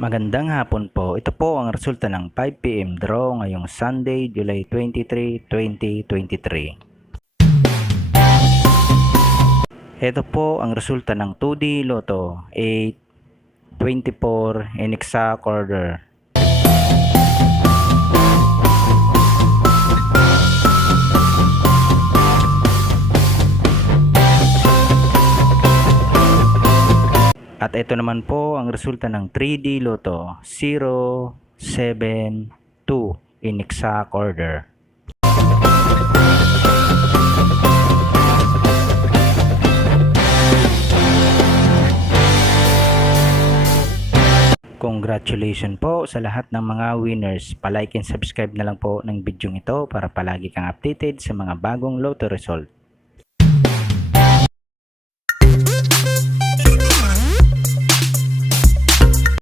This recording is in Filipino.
Magandang hapon po. Ito po ang resulta ng 5 PM draw ngayong Sunday, July 23, 2023. Ito po ang resulta ng 2D Lotto 8, 24 in exact order. At ito naman po ang resulta ng 3D Lotto 0, 7, 2 in exact order. Congratulations po sa lahat ng mga winners. Pa-like and subscribe na lang po ng video ito para palagi kang updated sa mga bagong Lotto result.